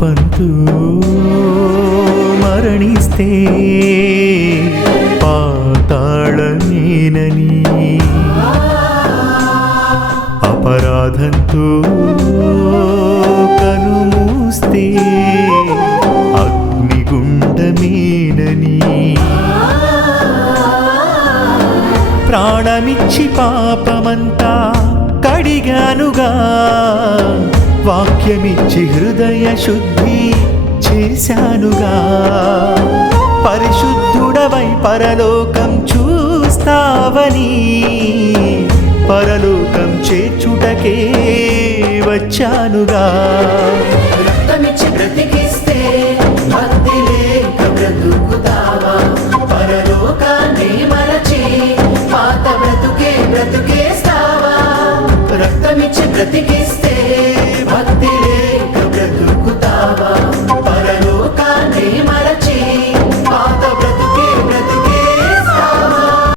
పాపంతో మరణిస్తే పాతాళమేనని, అపరాధంతో కనుమూస్తే అగ్నిగుండమేనని, ప్రాణమిచ్చి పాపమంతా కడిగానుగా, వాక్యమిచ్చి హృదయ శుద్ధి చేశానుగా, పరిశుద్ధుడవై పరలోకం చూస్తావని, పరలోకం చేర్చుటకే వచ్చానుగా.